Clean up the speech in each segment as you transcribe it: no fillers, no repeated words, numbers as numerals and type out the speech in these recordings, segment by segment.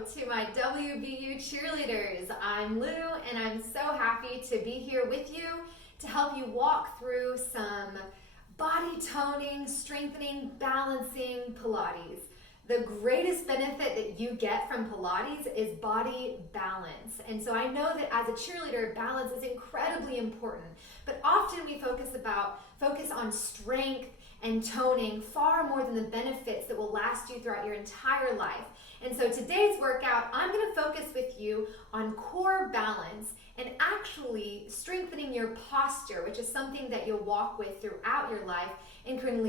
to my WBU cheerleaders. I'm Lou, and I'm so happy to be here with you to help you walk through some body toning, strengthening, balancing Pilates. The greatest benefit that you get from Pilates is body balance. And so I know that as a cheerleader, balance is incredibly important, but often we focus on strength and toning far more than the benefits that will last you throughout your entire life. And so today's workout, I'm going to focus with you on core balance and actually strengthening your posture, which is something that you'll walk with throughout your life and can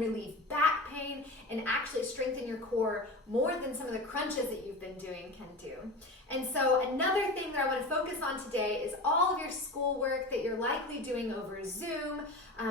relieve back pain and actually strengthen your core more than some of the crunches that you've been doing can do. And so another thing that I want to focus on today is all of your schoolwork that you're likely doing over Zoom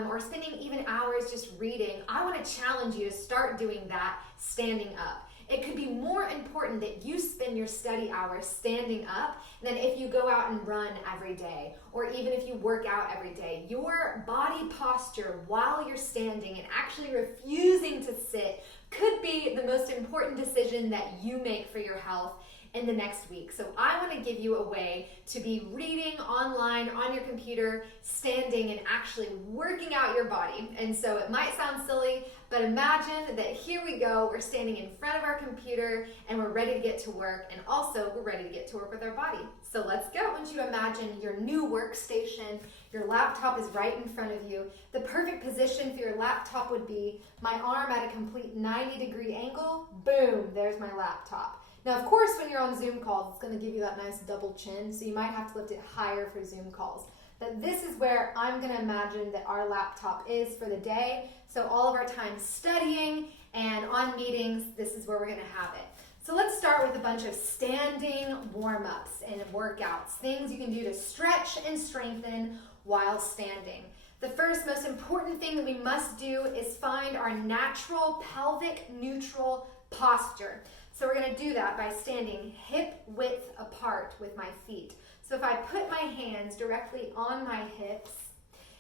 or spending even hours just reading. I want to challenge you to start doing that standing up. It could be more important that you spend your study hours standing up than if you go out and run every day or even if you work out every day. Your body posture while you're standing and actually refusing to sit could be the most important decision that you make for your health in the next week. So I want to give you a way to be reading online on your computer, standing, and actually working out your body. And so it might sound silly, but imagine that here we go, we're standing in front of our computer and we're ready to get to work, and also we're ready to get to work with our body. So let's go. Once you imagine your new workstation, your laptop is right in front of you. The perfect position for your laptop would be my arm at a complete 90-degree angle. Boom, there's my laptop. Now, of course, when you're on Zoom calls, it's going to give you that nice double chin, so you might have to lift it higher for Zoom calls. But this is where I'm going to imagine that our laptop is for the day. So all of our time studying and on meetings, this is where we're going to have it. So let's start with a bunch of standing warm-ups and workouts, things you can do to stretch and strengthen while standing. The first most important thing that we must do is find our natural pelvic neutral posture. So we're going to do that by standing hip width apart with my feet. So if I put my hands directly on my hips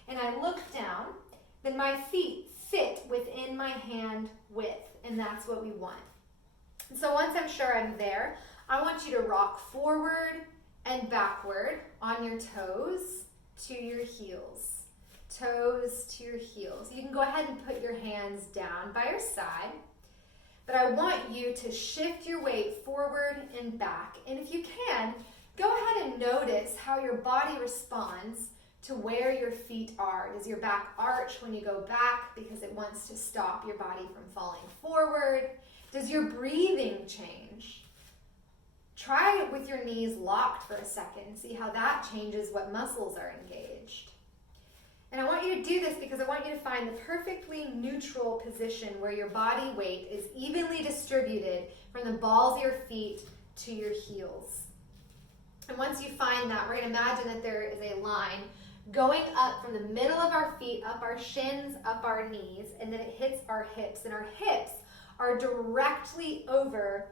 and I look down, then my feet fit within my hand width, and that's what we want. So once I'm sure I'm there, I want you to rock forward and backward on your toes to your heels. Toes to your heels. You can go ahead and put your hands down by your side, but I want you to shift your weight forward and back. And if you can, go ahead and notice how your body responds to where your feet are. Does your back arch when you go back because it wants to stop your body from falling forward? Does your breathing change? Try it with your knees locked for a second. See how that changes what muscles are engaged. And I want you to do this because I want you to find the perfectly neutral position where your body weight is evenly distributed from the balls of your feet to your heels. And once you find that, we're going to imagine that there is a line going up from the middle of our feet, up our shins, up our knees, and then it hits our hips. And our hips are directly over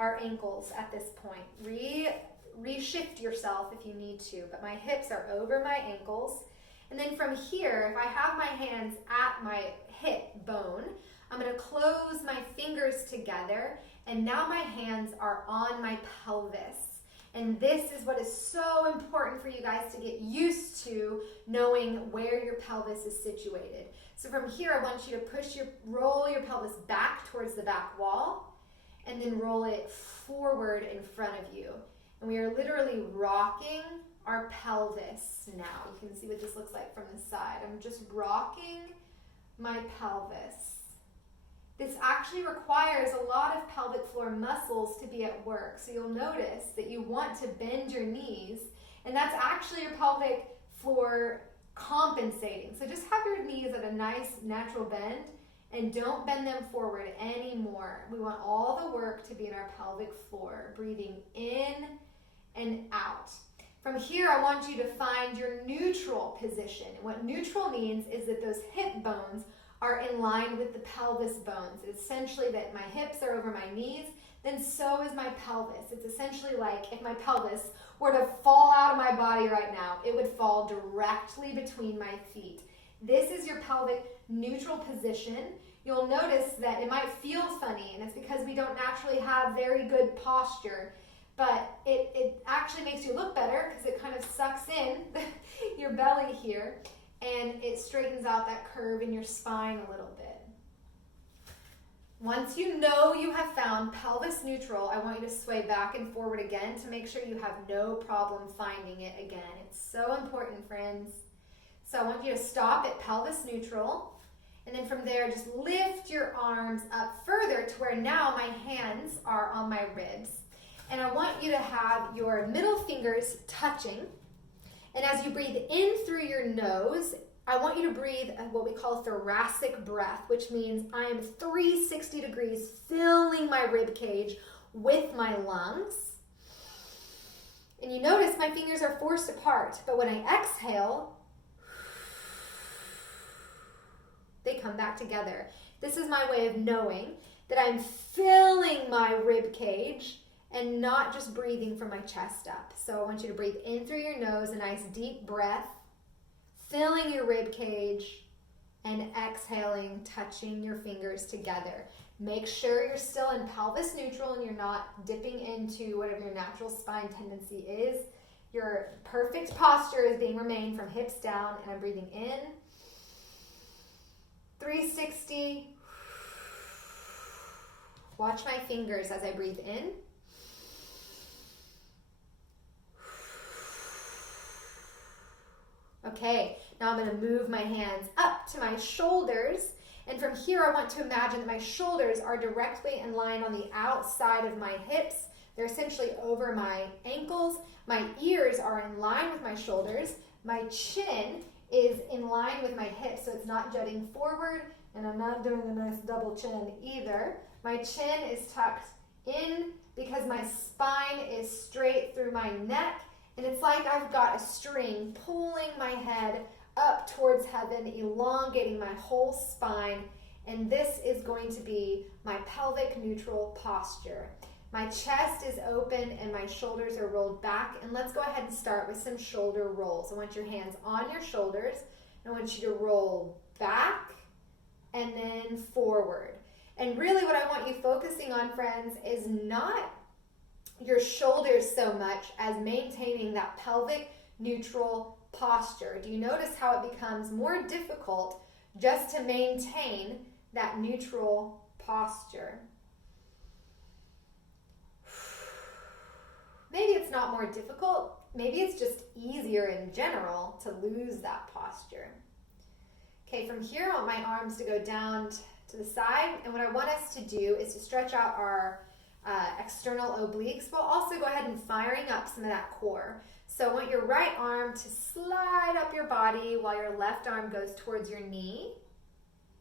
our ankles at this point. Reshift yourself if you need to, but my hips are over my ankles. And then from here, if I have my hands at my hip bone, I'm going to close my fingers together, and now my hands are on my pelvis. And this is what is so important for you guys to get used to, knowing where your pelvis is situated. So from here, I want you to roll your pelvis back towards the back wall, and then roll it forward in front of you. And we are literally rocking our pelvis now. You can see what this looks like from the side. I'm just rocking my pelvis. This actually requires a lot of pelvic floor muscles to be at work. So you'll notice that you want to bend your knees, and that's actually your pelvic floor compensating. So just have your knees at a nice natural bend and don't bend them forward anymore. We want all the work to be in our pelvic floor, breathing in and out. From here, I want you to find your neutral position. And what neutral means is that those hip bones are in line with the pelvis bones. It's essentially that my hips are over my knees, then so is my pelvis. It's essentially like if my pelvis were to fall out of my body right now, it would fall directly between my feet. This is your pelvic neutral position. you'll notice that it might feel funny, and it's because we don't naturally have very good posture. But it actually makes you look better because it kind of sucks in your belly here, and it straightens out that curve in your spine a little bit. Once you know you have found pelvis neutral, I want you to sway back and forward again to make sure you have no problem finding it again. It's so important, friends. So I want you to stop at pelvis neutral, and then from there, just lift your arms up further to where now my hands are on my ribs. And I want you to have your middle fingers touching. And as you breathe in through your nose, I want you to breathe what we call thoracic breath, which means I am 360 degrees filling my rib cage with my lungs. And you notice my fingers are forced apart, but when I exhale, they come back together. This is my way of knowing that I'm filling my rib cage and not just breathing from my chest up. So I want you to breathe in through your nose, a nice deep breath, filling your rib cage, and exhaling, touching your fingers together. Make sure you're still in pelvis neutral and you're not dipping into whatever your natural spine tendency is. Your perfect posture is being remained from hips down, and I'm breathing in, 360. Watch my fingers as I breathe in. Okay, now I'm going to move my hands up to my shoulders, and from here I want to imagine that my shoulders are directly in line on the outside of my hips. They're essentially over my ankles. My ears are in line with my shoulders. My chin is in line with my hips, so it's not jutting forward, and I'm not doing a nice double chin either. My chin is tucked in because my spine is straight through my neck. And it's like I've got a string pulling my head up towards heaven, elongating my whole spine. And this is going to be my pelvic neutral posture. My chest is open and my shoulders are rolled back. And let's go ahead and start with some shoulder rolls. I want your hands on your shoulders. I want you to roll back and then forward. And really what I want you focusing on, friends, is not your shoulders so much as maintaining that pelvic neutral posture. Do you notice how it becomes more difficult just to maintain that neutral posture? Maybe it's not more difficult. Maybe it's just easier in general to lose that posture. Okay, from here I want my arms to go down to the side, and what I want us to do is to stretch out our external obliques, but also go ahead and firing up some of that core. So I want your right arm to slide up your body while your left arm goes towards your knee.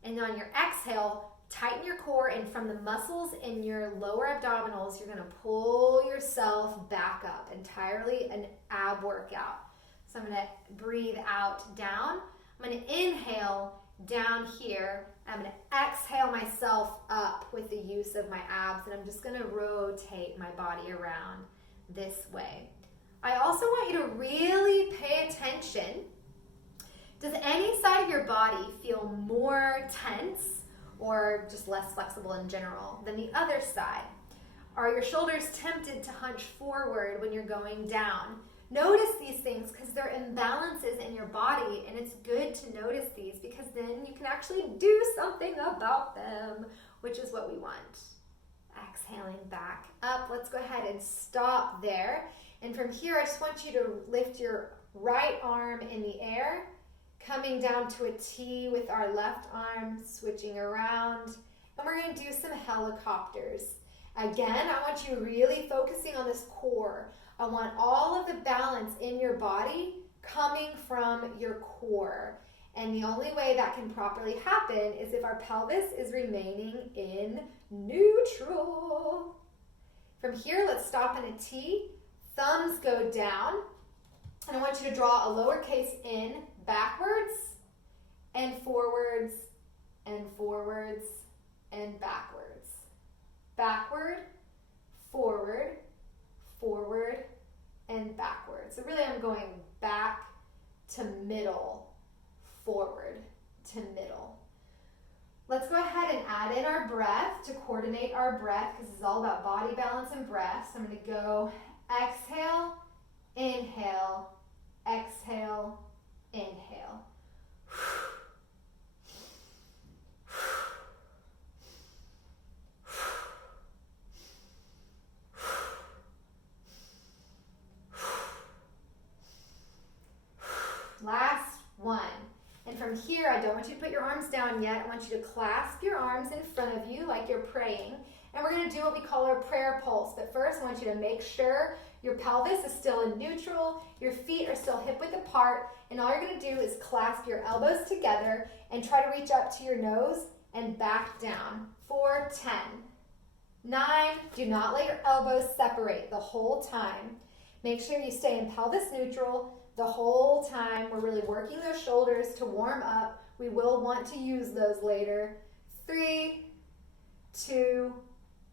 And on your exhale, tighten your core, and from the muscles in your lower abdominals, you're going to pull yourself back up. Entirely an ab workout. So I'm going to breathe out down. I'm going to inhale down here. I'm going to exhale myself up with the use of my abs, and I'm just going to rotate my body around this way. I also want you to really pay attention. Does any side of your body feel more tense or just less flexible in general than the other side? Are your shoulders tempted to hunch forward when you're going down? Notice these things because they're imbalances in your body, and it's good to notice these because then you can actually do something about them, which is what we want. Exhaling back up. Let's go ahead and stop there. And from here, I just want you to lift your right arm in the air, coming down to a T with our left arm, switching around. And we're going to do some helicopters. Again, I want you really focusing on this core. I want all of the balance in your body coming from your core. And the only way that can properly happen is if our pelvis is remaining in neutral. From here, let's stop in a T. Thumbs go down. And I want you to draw a lowercase in backwards and forwards and forwards and backwards. Backward, forward, forward, and backward. So really I'm going back to middle, forward to middle. Let's go go ahead and add in our breath to coordinate our breath, because this is all about body balance and breath. So I'm going to go exhale, inhale, exhale, inhale. Last one. And from here, I don't want you to put your arms down yet. I want you to clasp your arms in front of you like you're praying. And we're going to do what we call our prayer pulse. But first, I want you to make sure your pelvis is still in neutral, your feet are still hip width apart, and all you're going to do is clasp your elbows together and try to reach up to your nose and back down. 4, 10, 9, do not let your elbows separate the whole time. Make sure you stay in pelvis neutral the whole time. We're really working those shoulders to warm up. We will want to use those later. 3, 2,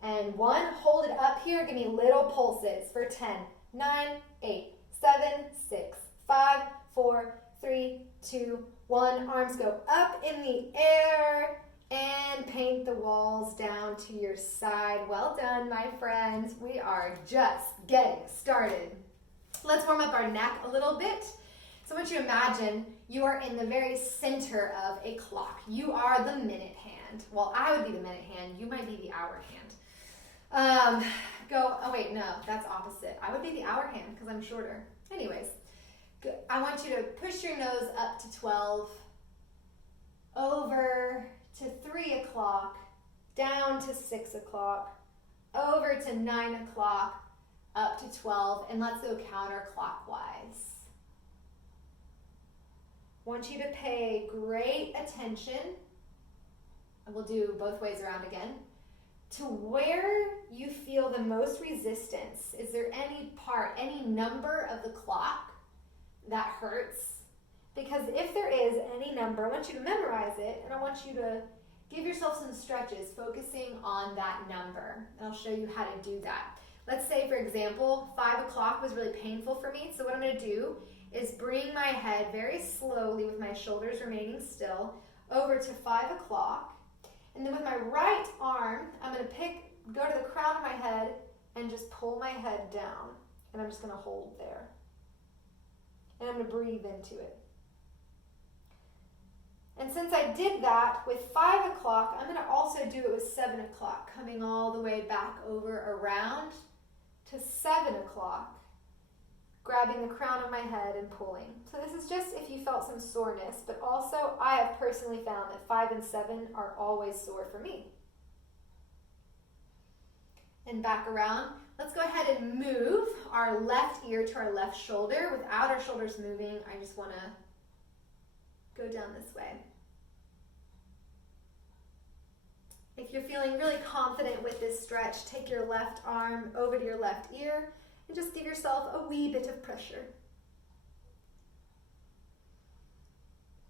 and 1. Hold it up here. Give me little pulses for 10, 9, 8, 7, 6, 5, 4, 3, 2, 1. Arms go up in the air and paint the walls down to your side. Well done, my friends. We are just getting started. Let's warm up our neck a little bit. So I want you to imagine you are in the very center of a clock. You are the minute hand. Well, I would be the minute hand. You might be the hour hand. Oh wait, no, that's opposite. I would be the hour hand because I'm shorter. Anyways, good. I want you to push your nose up to 12, over to 3 o'clock, down to 6 o'clock, over to 9 o'clock, up to 12, and let's go counterclockwise. Want you to pay great attention, and we'll do both ways around again, to where you feel the most resistance. Is there any part, any number of the clock that hurts? Because if there is any number, I want you to memorize it, and I want you to give yourself some stretches focusing on that number. And I'll show you how to do that. Let's say, for example, 5 o'clock was really painful for me. So what I'm going to do is bring my head very slowly with my shoulders remaining still over to 5 o'clock. And then with my right arm, I'm going to go to the crown of my head and just pull my head down. And I'm just going to hold there. And I'm going to breathe into it. And since I did that with 5 o'clock, I'm going to also do it with 7 o'clock, coming all the way back over around to 7 o'clock, grabbing the crown of my head and pulling. So this is just if you felt some soreness, but also I have personally found that 5 and 7 are always sore for me. And back around. Let's go ahead and move our left ear to our left shoulder without our shoulders moving. I just want to go down this way. If you're feeling really confident with this stretch, take your left arm over to your left ear and just give yourself a wee bit of pressure.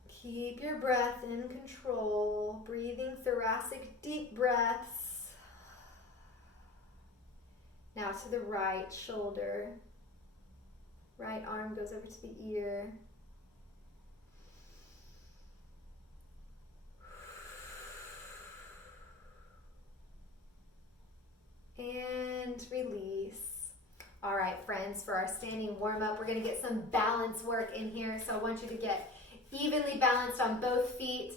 Keep your breath in control, breathing thoracic deep breaths. Now to the right shoulder. Right arm goes over to the ear. And release. All right, friends, for our standing warm-up, we're going to get some balance work in here. So I want you to get evenly balanced on both feet.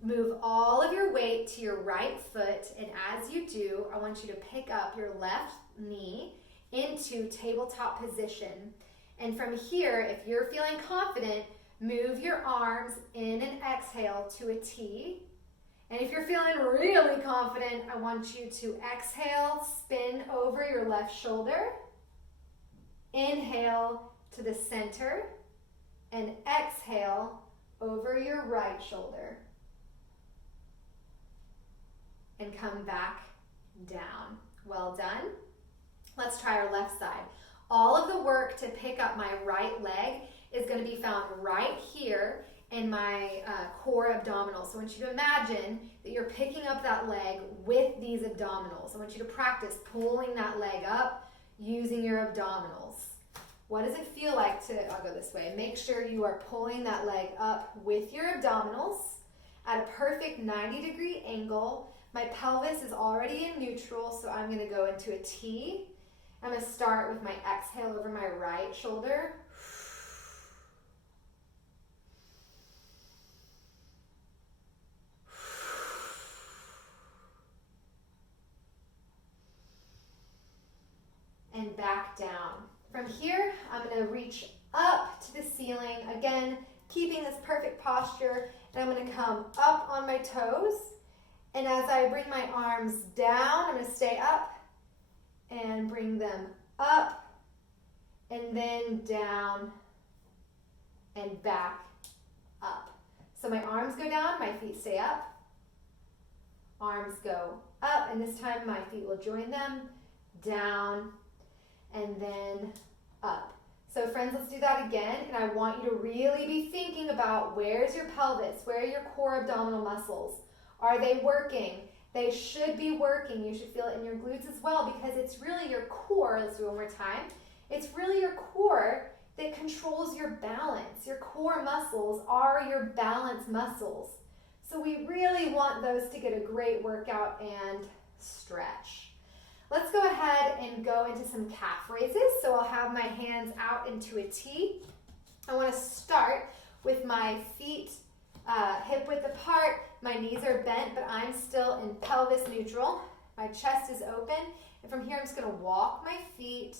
Move all of your weight to your right foot. And as you do, I want you to pick up your left knee into tabletop position. And from here, if you're feeling confident, move your arms in and exhale to a T. And if you're feeling really confident, I want you to exhale, spin over your left shoulder. Inhale to the center. And exhale over your right shoulder. And come back down. Well done. Let's try our left side. All of the work to pick up my right leg is going to be found right here in my core abdominals. So I want you to imagine that you're picking up that leg with these abdominals. I want you to practice pulling that leg up using your abdominals. What does it feel like to, I'll go this way. Make sure you are pulling that leg up with your abdominals. at a perfect 90-degree angle. My pelvis is already in neutral, so I'm going to go into a T. I'm going to start with my exhale over my right shoulder. And back down. From here, I'm going to reach up to the ceiling, again, keeping this perfect posture, and I'm going to come up on my toes, and as I bring my arms down, I'm going to stay up and bring them up, and then down and back up. So my arms go down, my feet stay up, arms go up, and this time my feet will join them, down, and then up. So friends, let's do that again, and I want you to really be thinking about where's your pelvis, where are your core abdominal muscles? Are they working? They should be working. You should feel it in your glutes as well, because it's really your core. Let's do it one more time. It's really your core that controls your balance. Your core muscles are your balance muscles. So we really want those to get a great workout and stretch. Let's go ahead and go into some calf raises. So I'll have my hands out into a T. I want to start with my feet hip width apart. My knees are bent, but I'm still in pelvis neutral. My chest is open. And from here, I'm just going to walk my feet.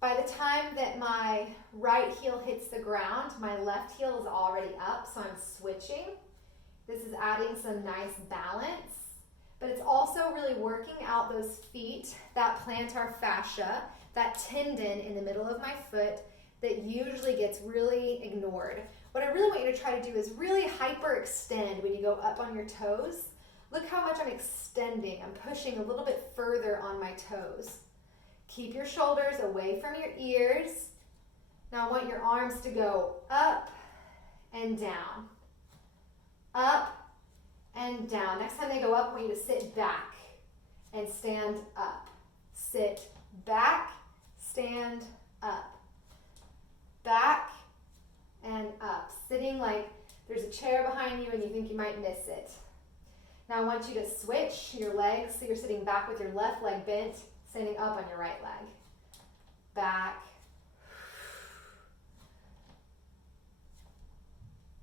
By the time that my right heel hits the ground, my left heel is already up, so I'm switching. This is adding some nice balance. But it's also really working out those feet, that plantar fascia, that tendon in the middle of my foot that usually gets really ignored. What I really want you to try to do is really hyperextend when you go up on your toes. Look how much I'm extending. I'm pushing a little bit further on my toes. Keep your shoulders away from your ears. Now I want your arms to go up and down. Up and down. Next time they go up, I want you to sit back and stand up. Sit back, stand up. Back and up. Sitting like there's a chair behind you and you think you might miss it. Now I want you to switch your legs so you're sitting back with your left leg bent, standing up on your right leg. Back.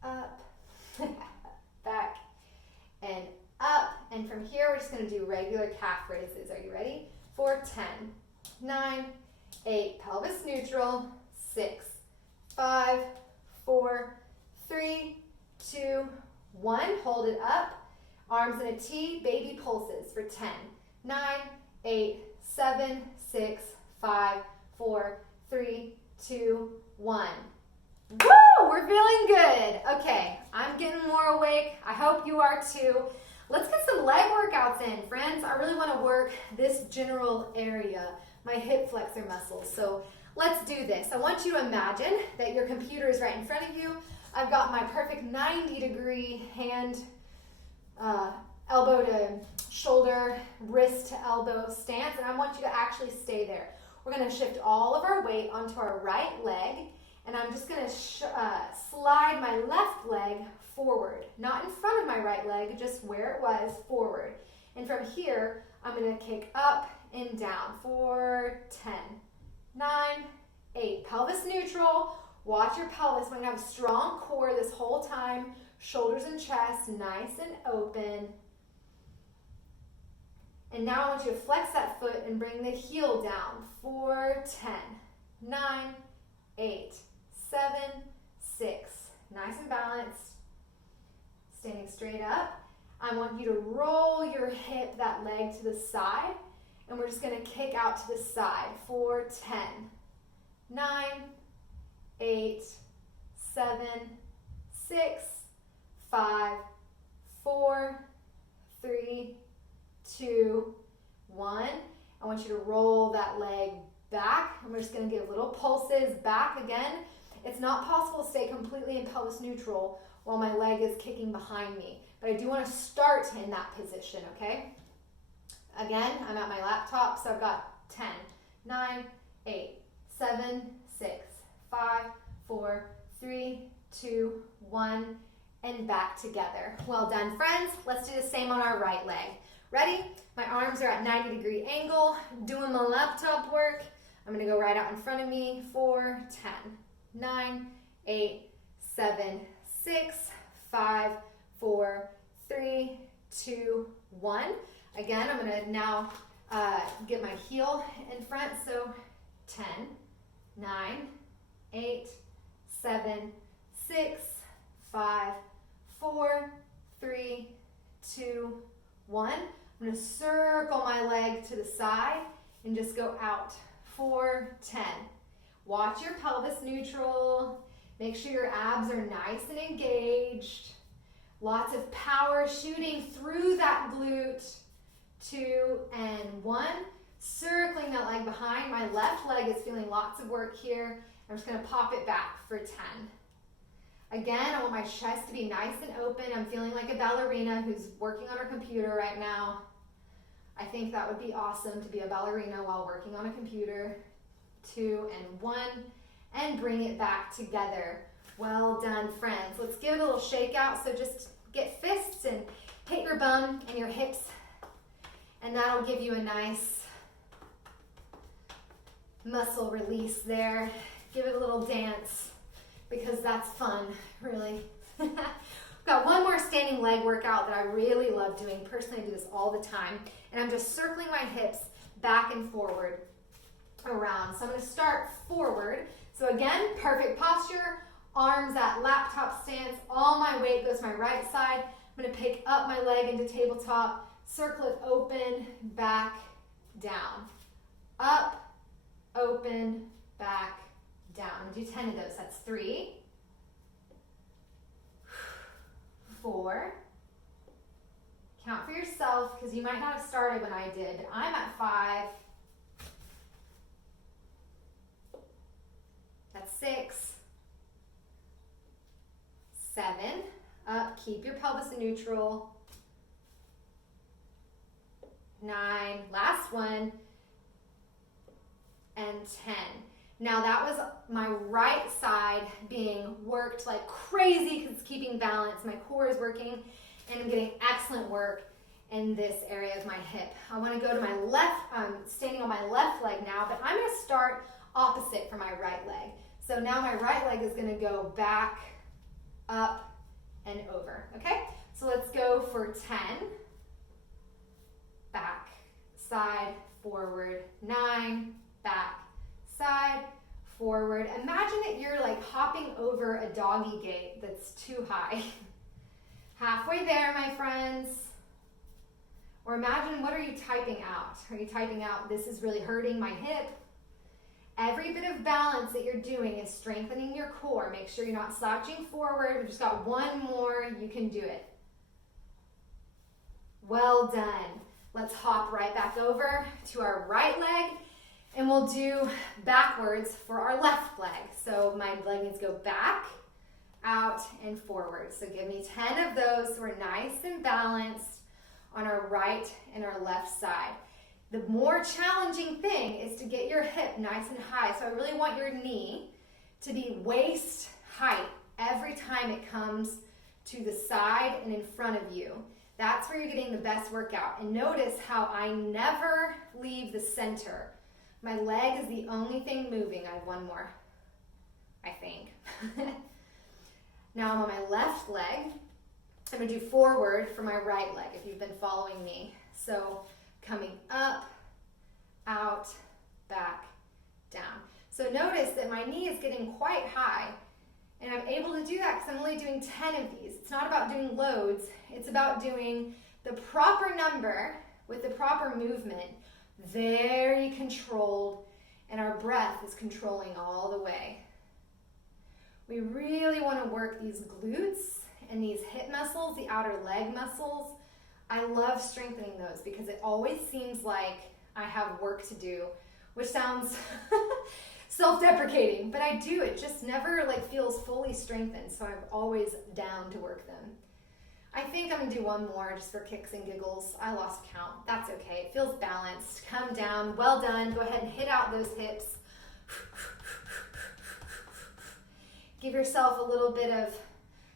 Up. Back. And up, and from here we're just going to do regular calf raises. Are you ready? For 10, 9, 8, pelvis neutral, 6, 5, 4, 3, 2, 1. Hold it up. Arms in a T, baby pulses for 10, 9, 8, 7, 6, 5, 4, 3, 2, 1. Woo! We're feeling good. Okay, I'm getting more awake. I hope you are too. Let's get some leg workouts in, friends. I really want to work this general area, my hip flexor muscles. So let's do this. I want you to imagine that your computer is right in front of you. I've got my perfect 90-degree hand, elbow to shoulder, wrist to elbow stance, and I want you to actually stay there. We're going to shift all of our weight onto our right leg, and I'm just going to slide my left leg forward, not in front of my right leg, just where it was, forward. And from here, I'm going to kick up and down for 10, 9, 8. Pelvis neutral. Watch your pelvis. We're going to have a strong core this whole time. Shoulders and chest nice and open. And now I want you to flex that foot and bring the heel down for 10, 9, 8, 7, 6. Nice and balanced. Standing straight up. I want you to roll your hip, that leg to the side. And we're just going to kick out to the side for 10, 9, 8, 7, 6, 5, 4, 3, 2, 1. I want you to roll that leg back. And we're just going to give little pulses back again. It's not possible to stay completely in pelvis neutral while my leg is kicking behind me. But I do want to start in that position, okay? Again, I'm at my laptop, so I've got 10, 9, 8, 7, 6, 5, 4, 3, 2, 1, and back together. Well done, friends. Let's do the same on our right leg. Ready? My arms are at 90-degree angle, doing my laptop work. I'm gonna go right out in front of me. 4, 10, 9, 8, 7, 6, 5, 4, 3, 2, 1. Again, I'm gonna now get my heel in front. So 10, 9, 8, 7, 6, 5, 4, 3, 2, 1. I'm going to circle my leg to the side and just go out. 4, 10. Watch your pelvis neutral. Make sure your abs are nice and engaged. Lots of power shooting through that glute. 2 and 1. Circling that leg behind. My left leg is feeling lots of work here. I'm just going to pop it back for 10. Again, I want my chest to be nice and open. I'm feeling like a ballerina who's working on her computer right now. I think that would be awesome to be a ballerina while working on a computer. 2 and 1. And bring it back together. Well done, friends. Let's give it a little shake out. So just get fists and hit your bum and your hips. And that'll give you a nice muscle release there. Give it a little dance because that's fun, really. Got one more standing leg workout that I really love doing. Personally, I do this all the time. And I'm just circling my hips back and forward around. So I'm going to start forward. So again, perfect posture, arms at laptop stance. All my weight goes to my right side. I'm going to pick up my leg into tabletop, circle it open, back, down. Up, open, back, down. Do 10 of those. That's 3, 4. Count for yourself because you might not have started when I did. I'm at 5. That's 6, 7. Up. Keep your pelvis neutral. 9. Last one. And 10. Now that was my right side being worked like crazy because it's keeping balance. My core is working and I'm getting excellent work in this area of my hip. I want to go to my left, I'm standing on my left leg now, but I'm going to start opposite for my right leg. So now my right leg is going to go back, up, and over. Okay? So let's go for 10. Back, side, forward, 9, back, side, forward. Imagine that you're like hopping over a doggy gate that's too high. Halfway there, my friends. Or imagine, what are you typing out? Are you typing out, this is really hurting my hip? Every bit of balance that you're doing is strengthening your core. Make sure you're not slouching forward. We've just got one more. You can do it. Well done. Let's hop right back over to our right leg. And we'll do backwards for our left leg. So my leg needs to go back, out, and forward. So give me 10 of those so we're nice and balanced on our right and our left side. The more challenging thing is to get your hip nice and high. So I really want your knee to be waist height every time it comes to the side and in front of you. That's where you're getting the best workout. And notice how I never leave the center. My leg is the only thing moving. I have one more, I think. Now I'm on my left leg. I'm going to do forward for my right leg if you've been following me. So coming up, out, back, down. So notice that my knee is getting quite high. And I'm able to do that because I'm only doing 10 of these. It's not about doing loads. It's about doing the proper number with the proper movement. Very controlled, and our breath is controlling all the way. We really want to work these glutes and these hip muscles, the outer leg muscles. I love strengthening those because it always seems like I have work to do, which sounds self-deprecating, but I do. It just never like feels fully strengthened, so I'm always down to work them. I think I'm going to do one more just for kicks and giggles. I lost count. That's okay. It feels balanced. Come down. Well done. Go ahead and hit out those hips. Give yourself a little bit of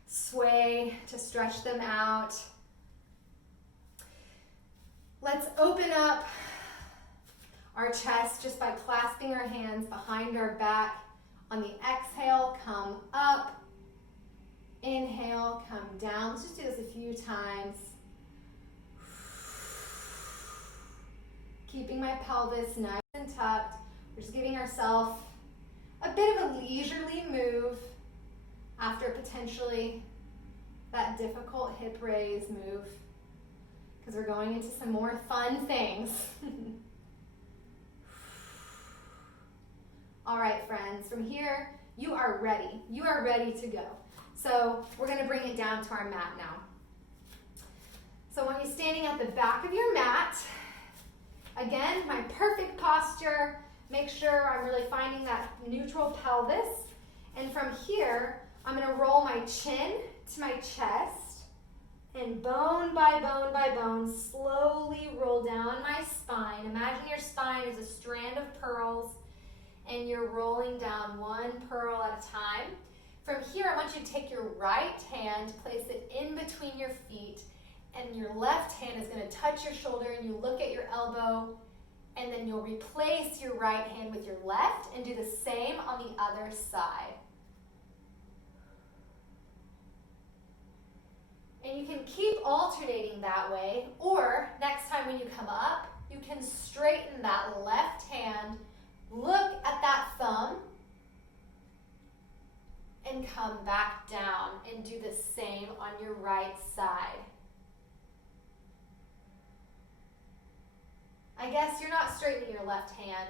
sway to stretch them out. Let's open up our chest just by clasping our hands behind our back. On the exhale, come up. Inhale, come down. Let's just do this a few times. Keeping my pelvis nice and tucked. We're just giving ourselves a bit of a leisurely move after potentially that difficult hip raise move, because we're going into some more fun things. All right, friends, from here, you are ready. You are ready to go. So we're going to bring it down to our mat now. So when you're standing at the back of your mat, again, my perfect posture, make sure I'm really finding that neutral pelvis. And from here, I'm going to roll my chin to my chest, and bone by bone by bone, slowly roll down my spine. Imagine your spine is a strand of pearls, and you're rolling down one pearl at a time. From here, I want you to take your right hand, place it in between your feet, and your left hand is going to touch your shoulder, and you look at your elbow, and then you'll replace your right hand with your left and do the same on the other side. And you can keep alternating that way, or next time when you come up, you can straighten that left hand, look at that thumb, and come back down and do the same on your right side. I guess you're not straightening your left hand,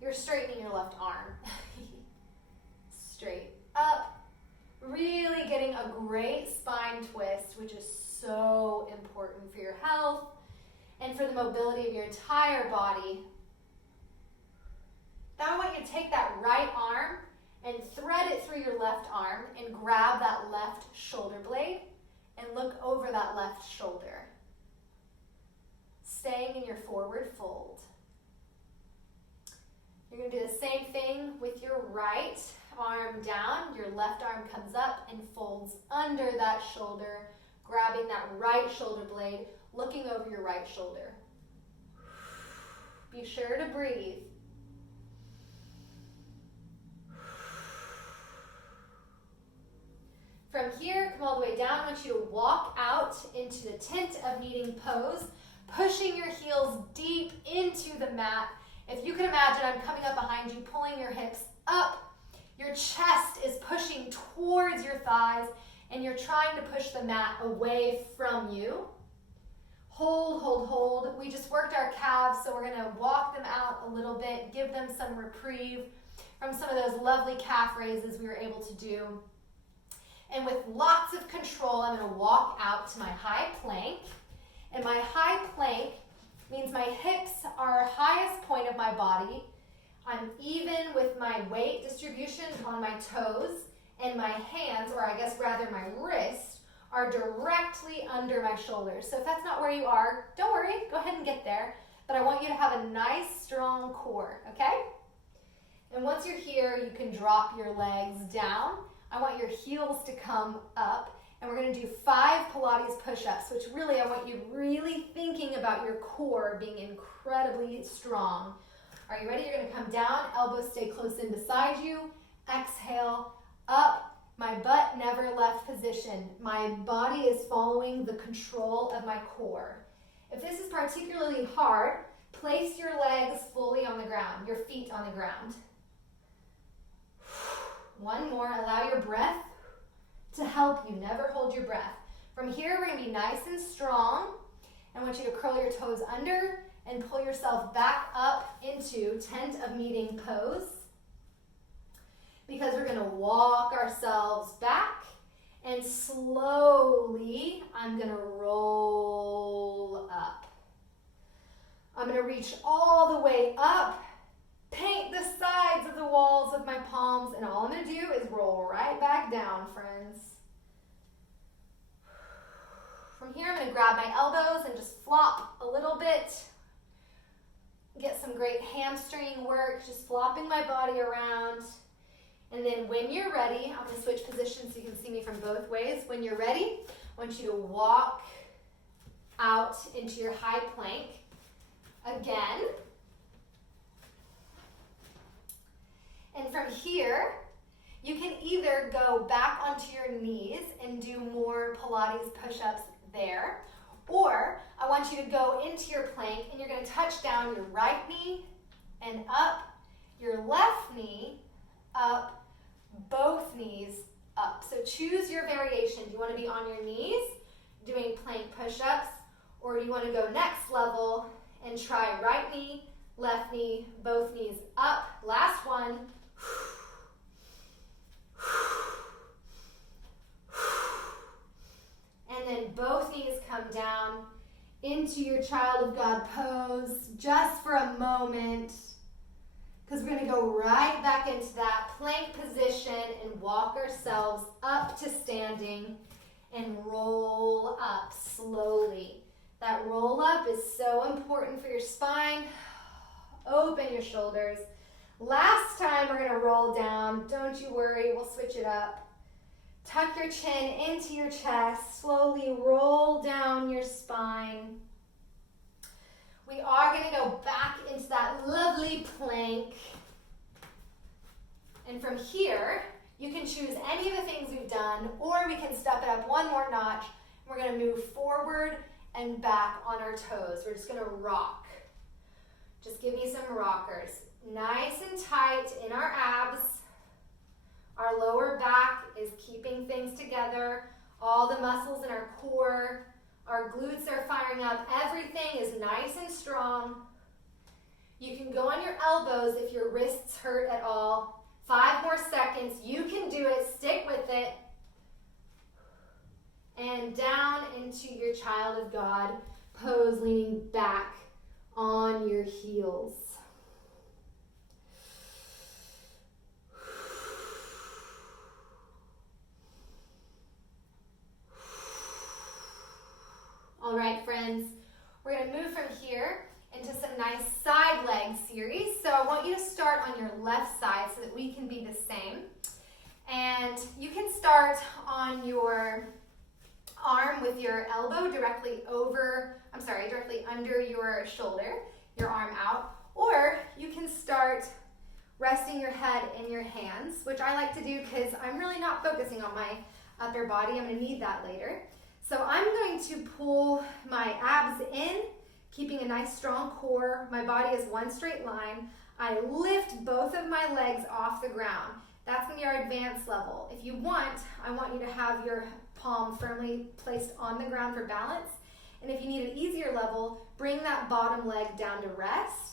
you're straightening your left arm. Straight up, really getting a great spine twist, which is so important for your health and for the mobility of your entire body. Now I want you to take that right arm and thread it through your left arm and grab that left shoulder blade and look over that left shoulder. Staying in your forward fold. You're going to do the same thing with your right arm down. Your left arm comes up and folds under that shoulder, grabbing that right shoulder blade, looking over your right shoulder. Be sure to breathe. From here, come all the way down. I want you to walk out into the tent of meeting pose, pushing your heels deep into the mat. If you can imagine, I'm coming up behind you, pulling your hips up. Your chest is pushing towards your thighs, and you're trying to push the mat away from you. Hold, hold, hold. We just worked our calves, so we're going to walk them out a little bit, give them some reprieve from some of those lovely calf raises we were able to do. And with lots of control, I'm going to walk out to my high plank. And my high plank means my hips are highest point of my body. I'm even with my weight distribution on my toes, and my hands, or I guess rather my wrists, are directly under my shoulders. So if that's not where you are, don't worry, go ahead and get there. But I want you to have a nice, strong core, okay? And once you're here, you can drop your legs down. I want your heels to come up, and we're going to do 5 Pilates push-ups, which really I want you really thinking about your core being incredibly strong. Are you ready? You're going to come down, elbows stay close in beside you. Exhale, up. My butt never left position. My body is following the control of my core. If this is particularly hard, place your legs fully on the ground, your feet on the ground. One more, allow your breath to help you. Never hold your breath. From here, we're going to be nice and strong. I want you to curl your toes under and pull yourself back up into tent of meeting pose, because we're going to walk ourselves back, and slowly I'm going to roll up. I'm going to reach all the way up, paint the sides of the walls with my palms, and all I'm going to do is roll right back down, friends. From here, I'm going to grab my elbows and just flop a little bit. Get some great hamstring work, just flopping my body around. And then when you're ready, I'm going to switch positions so you can see me from both ways. When you're ready, I want you to walk out into your high plank again. And from here, you can either go back onto your knees and do more Pilates push-ups there, or I want you to go into your plank and you're going to touch down your right knee and up, your left knee up, both knees up. So choose your variation. Do you want to be on your knees doing plank push-ups, or do you want to go next level and try right knee, left knee, both knees up? Last one. And then both knees come down into your child of God pose just for a moment, because we're going to go right back into that plank position and walk ourselves up to standing and roll up slowly. That roll up is so important for your spine. Open your shoulders. Last time we're going to roll down. Don't you worry, we'll switch it up. Tuck your chin into your chest. Slowly roll down your spine. We are going to go back into that lovely plank. And from here, you can choose any of the things we've done, or we can step it up one more notch. We're going to move forward and back on our toes. We're just going to rock. Just give me some rockers. Nice and tight in our abs. Our lower back is keeping things together. All the muscles in our core. Our glutes are firing up. Everything is nice and strong. You can go on your elbows if your wrists hurt at all. 5 more seconds. You can do it. Stick with it. And down into your child of God pose, leaning back on your heels. All right, friends, we're going to move from here into some nice side leg series. So I want you to start on your left side so that we can be the same. And you can start on your arm with your elbow directly under your shoulder, your arm out. Or you can start resting your head in your hands, which I like to do because I'm really not focusing on my upper body. I'm going to need that later. So I'm going to pull my abs in, keeping a nice strong core. My body is one straight line. I lift both of my legs off the ground. That's going to be our advanced level. If you want, I want you to have your palm firmly placed on the ground for balance. And if you need an easier level, bring that bottom leg down to rest.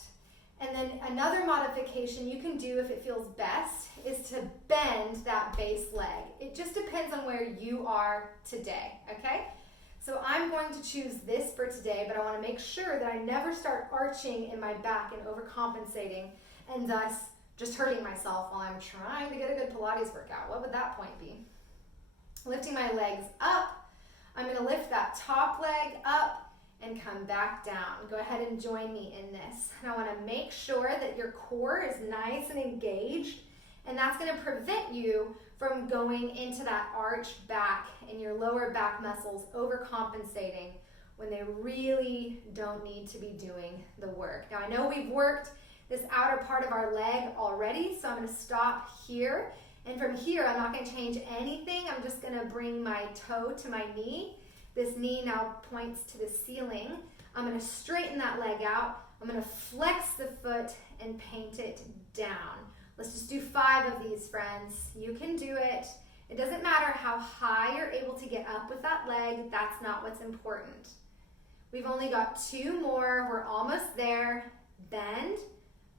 And then another modification you can do if it feels best is to bend that base leg. It just depends on where you are today, okay? So I'm going to choose this for today, but I want to make sure that I never start arching in my back and overcompensating and thus just hurting myself while I'm trying to get a good Pilates workout. What would that point be? Lifting my legs up. I'm going to lift that top leg up and come back down. Go ahead and join me in this. And I want to make sure that your core is nice and engaged, and that's going to prevent you from going into that arch back and your lower back muscles overcompensating when they really don't need to be doing the work. Now I know we've worked this outer part of our leg already, so I'm going to stop here. And from here, I'm not going to change anything. I'm just going to bring my toe to my knee. This knee now points to the ceiling. I'm going to straighten that leg out. I'm going to flex the foot and paint it down. Let's just do 5 of these, friends. You can do it. It doesn't matter how high you're able to get up with that leg. That's not what's important. We've only got 2 more. We're almost there. Bend,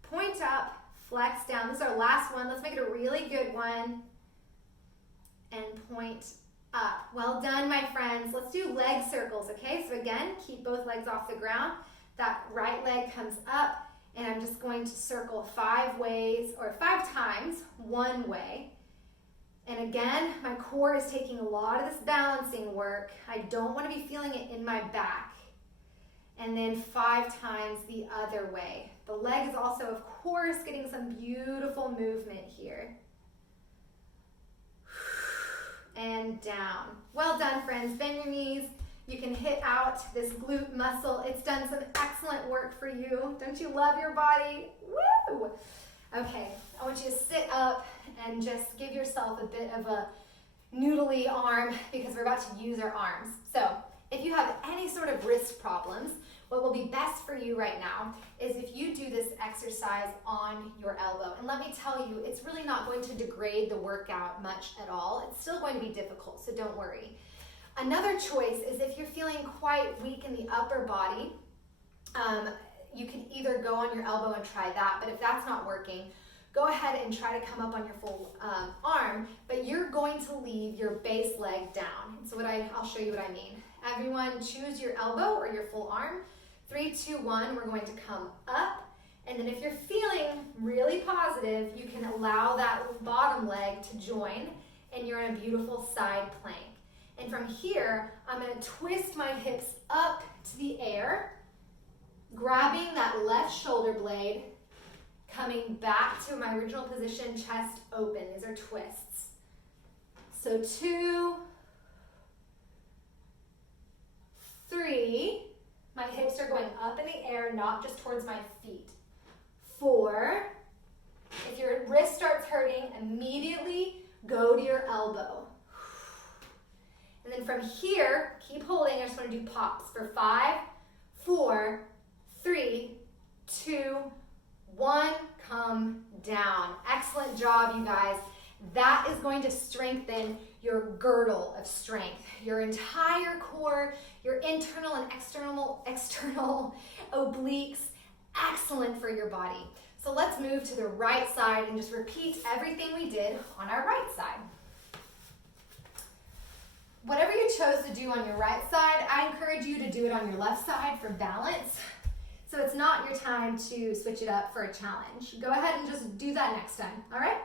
point up, flex down. This is our last one. Let's make it a really good one. And point up. Well done, my friends. Let's do leg circles, okay? So again, keep both legs off the ground. That right leg comes up, and I'm just going to circle 5 ways, or 5 times, one way. And again, my core is taking a lot of this balancing work. I don't want to be feeling it in my back. And then 5 times the other way. The leg is also, of course, getting some beautiful movement here. and down. Well done, friends. Bend your knees. You can hit out this glute muscle. It's done some excellent work for you. Don't you love your body? Woo! Okay, I want you to sit up and just give yourself a bit of a noodly arm because we're about to use our arms. So if you have any sort of wrist problems, what will be best for you right now is if you do this exercise on your elbow. And let me tell you, it's really not going to degrade the workout much at all. It's still going to be difficult, so don't worry. Another choice is if you're feeling quite weak in the upper body, you can either go on your elbow and try that, but if that's not working, go ahead and try to come up on your full arm, but you're going to leave your base leg down. So I'll show you what I mean. Everyone choose your elbow or your full arm. 3, 2, 1, we're going to come up. And then if you're feeling really positive, you can allow that bottom leg to join and you're in a beautiful side plank. And from here, I'm going to twist my hips up to the air, grabbing that left shoulder blade, coming back to my original position, chest open. These are twists. So 2, 3, my hips are going up in the air, not just towards my feet. 4, if your wrist starts hurting, immediately go to your elbow. And then from here, keep holding. I just want to do pops for 5, 4, 3, 2, 1, come down. Excellent job, you guys. That is going to strengthen your girdle of strength, your entire core, your internal and external obliques. Excellent for your body. So let's move to the right side and just repeat everything we did on our right side. Whatever you chose to do on your right side, I encourage you to do it on your left side for balance. So it's not your time to switch it up for a challenge. Go ahead and just do that next time, all right?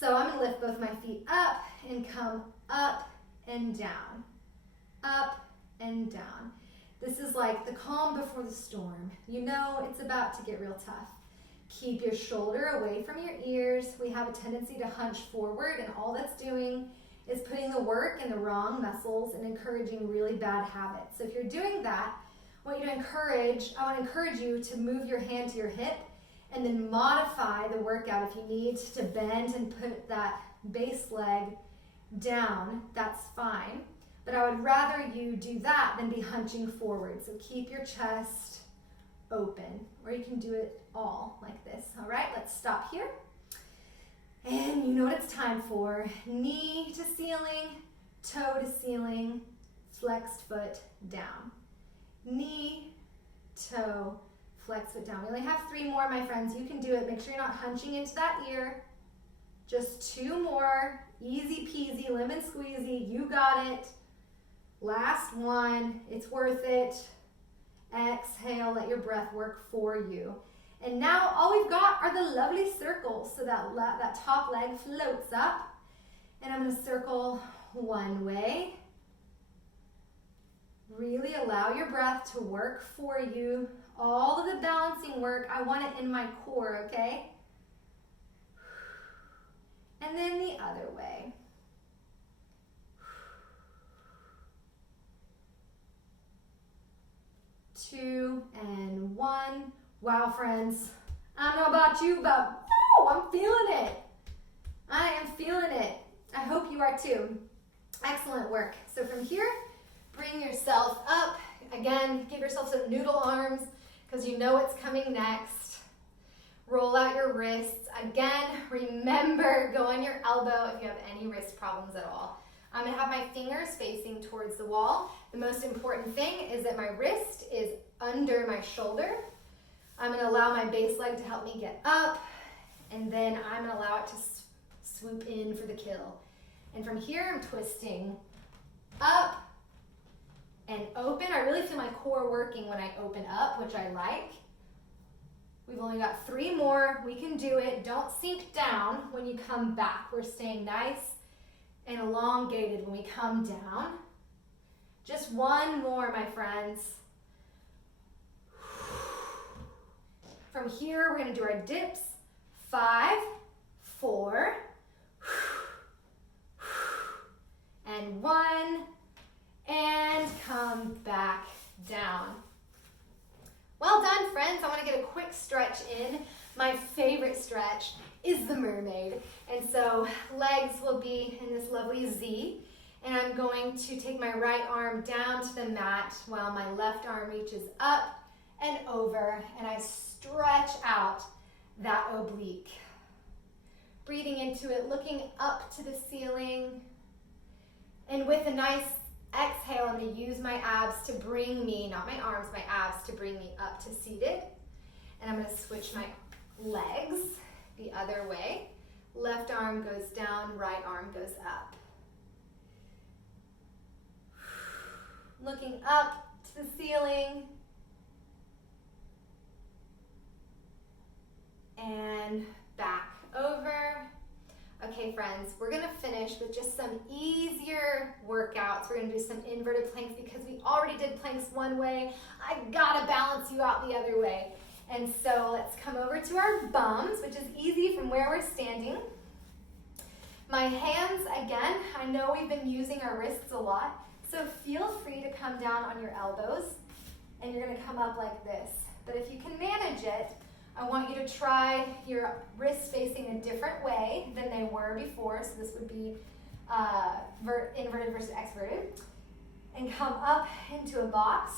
So I'm gonna lift both my feet up and come up and down, up and down. This is like the calm before the storm. You know it's about to get real tough. Keep your shoulder away from your ears. We have a tendency to hunch forward, and all that's doing is putting the work in the wrong muscles and encouraging really bad habits. So if you're doing that, I want to encourage you to move your hand to your hip and then modify the workout. If you need to bend and put that base leg down, that's fine. But I would rather you do that than be hunching forward. So keep your chest open, or you can do it all like this. All right, let's stop here. And you know what it's time for. Knee to ceiling, toe to ceiling, flexed foot down. Knee, toe, flex foot down. We only have 3 more, my friends. You can do it. Make sure you're not hunching into that ear. Just 2 more. Easy peasy, lemon squeezy. You got it. Last one. It's worth it. Exhale. Let your breath work for you. And now all we've got are the lovely circles. So that top leg floats up. And I'm going to circle one way. Really allow your breath to work for you. All of the balancing work, I want it in my core, okay? And then the other way. 2 and 1. Wow, friends. I don't know about you, but I'm feeling it. I am feeling it. I hope you are too. Excellent work. So from here, bring yourself up. Again, give yourself some noodle arms because you know what's coming next. Roll out your wrists. Again, remember, go on your elbow if you have any wrist problems at all. I'm going to have my fingers facing towards the wall. The most important thing is that my wrist is under my shoulder. I'm going to allow my base leg to help me get up, and then I'm going to allow it to swoop in for the kill. And from here, I'm twisting up and open. I really feel my core working when I open up, which I like. We've only got 3 more. We can do it. Don't sink down when you come back. We're staying nice and elongated when we come down. Just 1 more, my friends. From here, we're going to do our dips. 5, 4, and 1, and come back down. Well done, friends. I want to get a quick stretch in. My favorite stretch is the mermaid. And so legs will be in this lovely Z. And I'm going to take my right arm down to the mat while my left arm reaches up and over. And I stretch out that oblique. Breathing into it, looking up to the ceiling. And with a nice exhale, I'm going to use my abs to bring me, not my arms, my abs to bring me up to seated. And I'm going to switch my legs the other way. Left arm goes down, right arm goes up. Looking up to the ceiling. And back over. Okay, friends, we're gonna finish with just some easier workouts. We're gonna do some inverted planks because we already did planks one way. I gotta balance you out the other way. And so let's come over to our bums, which is easy from where we're standing. My hands, again, I know we've been using our wrists a lot, so feel free to come down on your elbows, and you're gonna come up like this. But if you can manage it, I want you to try your wrists facing a different way than they were before. So this would be inverted versus exverted. And come up into a box.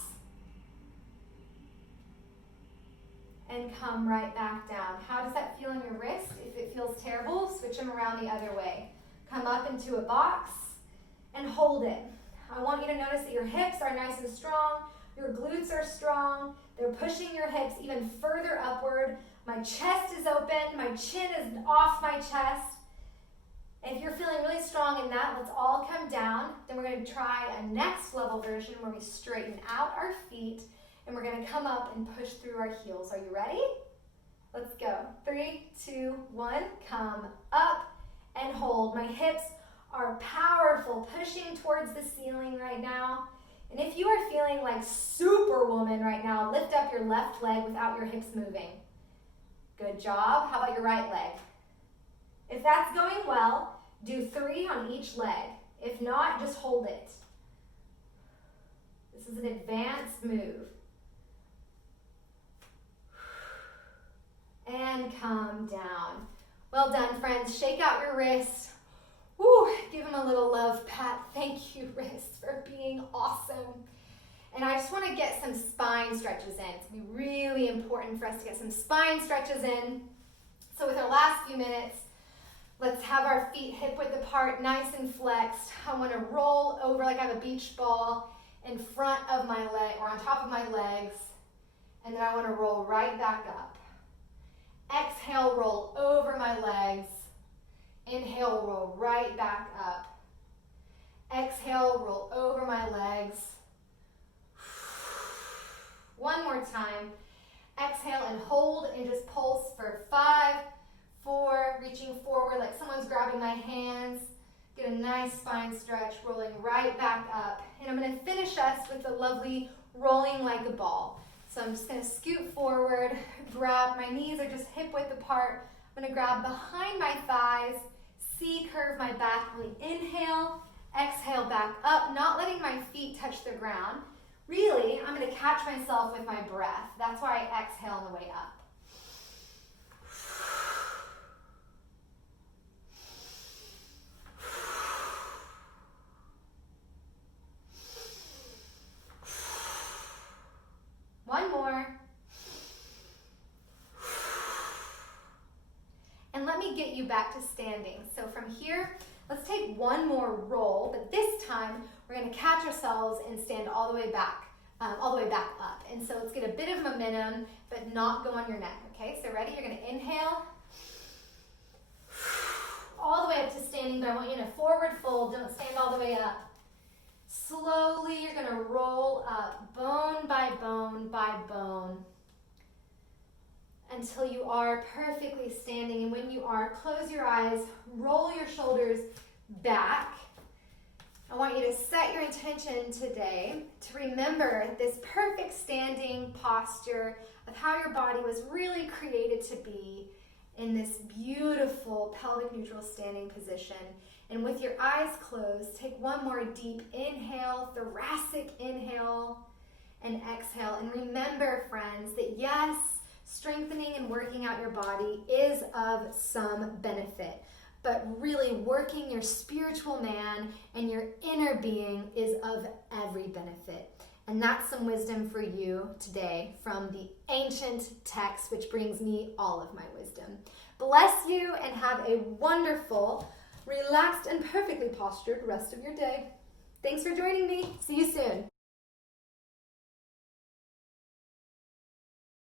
And come right back down. How does that feel on your wrist? If it feels terrible, switch them around the other way. Come up into a box and hold it. I want you to notice that your hips are nice and strong. Your glutes are strong. They're pushing your hips even further upward. My chest is open. My chin is off my chest. And if you're feeling really strong in that, let's all come down. Then we're going to try a next level version where we straighten out our feet. And we're going to come up and push through our heels. Are you ready? Let's go. 3, 2, 1. Come up and hold. My hips are powerful, pushing towards the ceiling right now. And if you are feeling like Superwoman right now, lift up your left leg without your hips moving. Good job. How about your right leg? If that's going well, do 3 on each leg. If not, just hold it. This is an advanced move. And come down. Well done, friends. Shake out your wrists. Woo, give them a little love pat. Thank you, wrists, for being awesome. And I just want to get some spine stretches in. It's going to be really important for us to get some spine stretches in. So with our last few minutes, let's have our feet hip-width apart, nice and flexed. I want to roll over like I have a beach ball in front of my leg, or on top of my legs. And then I want to roll right back up. Exhale, roll over my legs. Inhale, roll right back up. Exhale, roll over my legs. One more time. Exhale and hold and just pulse for 5, 4, reaching forward like someone's grabbing my hands. Get a nice spine stretch, rolling right back up. And I'm going to finish us with a lovely rolling like a ball. So I'm just going to scoot forward, grab, my knees are just hip width apart. I'm going to grab behind my thighs, C-curve my back, really inhale, exhale back up, not letting my feet touch the ground. Really, I'm going to catch myself with my breath. That's why I exhale on the way up. One more. And let me get you back to standing. So from here, let's take one more roll, but this time we're going to catch ourselves and stand all the way back up. And so let's get a bit of momentum, but not go on your neck. Okay, so ready? You're going to inhale all the way up to standing, but I want you to forward fold. Don't stand all the way up. Slowly, you're going to roll up, bone by bone by bone, until you are perfectly standing. And when you are, close your eyes, roll your shoulders back. I want you to set your intention today to remember this perfect standing posture of how your body was really created to be in this beautiful beautiful pelvic neutral standing position. And with your eyes closed, take one more deep inhale, thoracic inhale, and exhale. And remember, friends, that yes, strengthening and working out your body is of some benefit, but really working your spiritual man and your inner being is of every benefit. And that's some wisdom for you today from the ancient text, which brings me all of my wisdom. Bless you and have a wonderful, relaxed, and perfectly postured rest of your day. Thanks for joining me. See you soon.